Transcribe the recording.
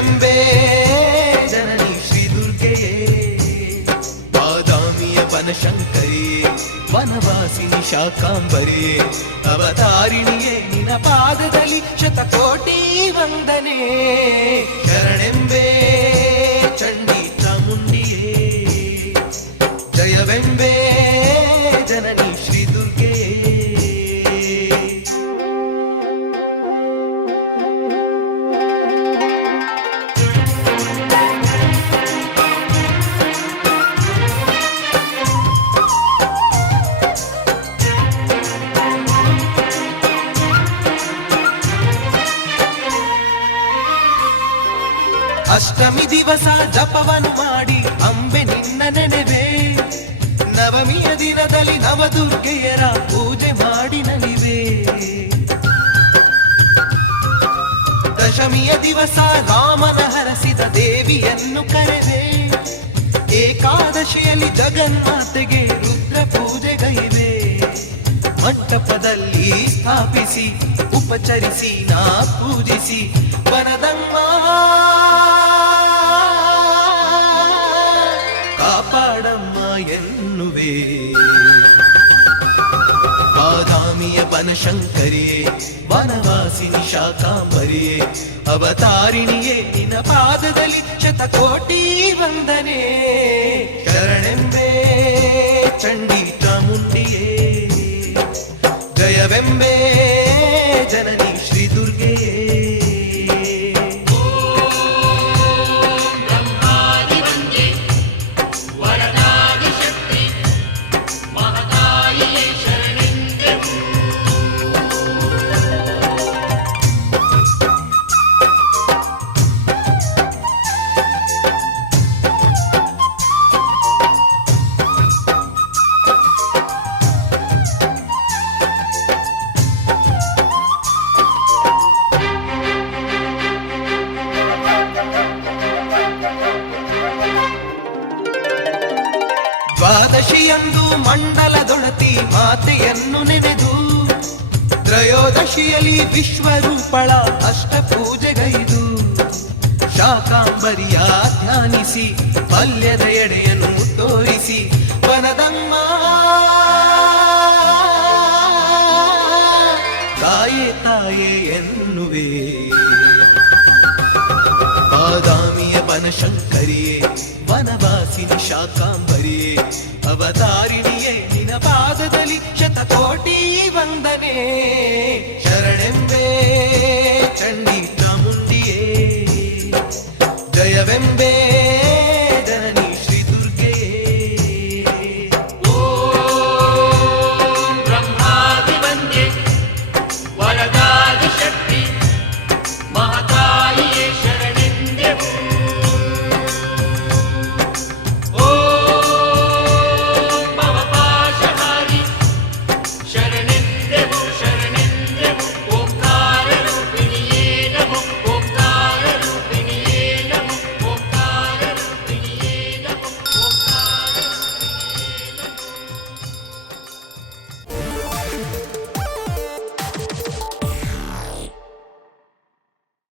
ಶರಣೆಂಬೆ ಜನನಿ ಶ್ರೀ ದುರ್ಗೆಯೇ, ಬಾದಾಮಿಯ ಬನಶಂಕರಿ ವನವಾಸಿನಿ ಶಾಕಾಂಬರಿ, ಅವತಾರಿಣಿಯೇ ನಿನ್ನ ಪಾದದಲ್ಲಿ ಶತಕೋಟಿ ವಂದನೆ. ಶರಣೆಂಬೆ ಚಂಡಿ ಚಾಮುಂಡಿಯೇ, ಜಯವೆಂಬೆ ಜನನಿ ಶ್ರೀ ದುರ್ಗೆಯೇ. ಅಷ್ಟಮಿ ದಿವಸ ಜಪವನ್ನು ಮಾಡಿ ಅಂಬೆ ನಿನ್ನ ನೆನೆವೆ, ನವಮಿಯ ದಿನದಲ್ಲಿ ನವದುರ್ಗೆಯರ ಪೂಜೆ ಮಾಡಿ ನಲಿವೆ. ದಶಮಿಯ ದಿವಸ ರಾಮನ ಹರಸಿದ ದೇವಿಯನ್ನು ಕರೆವೆ, ಏಕಾದಶಿಯಲ್ಲಿ ಜಗನ್ಮಾತೆಗೆ ರುದ್ರ ಪೂಜೆಗೈವೆ. ಮಂಟಪದಲ್ಲಿ ಸ್ಥಾಪಿಸಿ ಉಪಚರಿಸಿ ನಾ ಪೂಜಿಸಿ ವನದಮ್ಮ ಕಾಪಾಡಮ್ಮ ಎನ್ನುವೆ. ಬಾದಾಮಿಯ ಬನಶಂಕರಿಯೇ, ವನವಾಸಿನಿ ಶಾಕಾಂಬರಿಯೇ, ಅವತಾರಿಣಿಯೇ ನಿನ್ನ ಪಾದದಲ್ಲಿ ಶತಕೋಟಿ ವಂದನೆ. ಶರಣೆಂಬೆ ಚಂಡಿ ಚಾಮುಂಡಿಯೇ, ಜಯವೆಂಬೆ ಜನನಿ ಶ್ರೀ ದುರ್ಗೆಯೇ. ದ್ವಾದಶಿಯಂದು ಮಂಡಲದೊಳತಿ ಮಾತೆಯನ್ನು ನೆನೆದು, ತ್ರಯೋದಶಿಯಲ್ಲಿ ವಿಶ್ವರೂಪಳ ಅಷ್ಟ ಪೂಜೆಗೈದು, ಶಾಕಾಂಬರಿಯ ಧ್ಯಾನಿಸಿ ಪಲ್ಯದ ಎಡೆಯನ್ನು ತೋರಿಸಿ ವನದಮ್ಮ ತಾಯೇ ತಾಯೇ ಎನ್ನುವೆ. ಬಾದಾಮಿಯ ಬನಶಂಕರಿಯೇ, ವನವಾಸಿನಿ ಶಾಕಾಂಬರಿಯೇ, ಅವತಾರಿಣಿಯೇ ನಿನ್ನ ಪಾದದಲ್ಲಿ ಶತಕೋಟಿ ವಂದನೆ.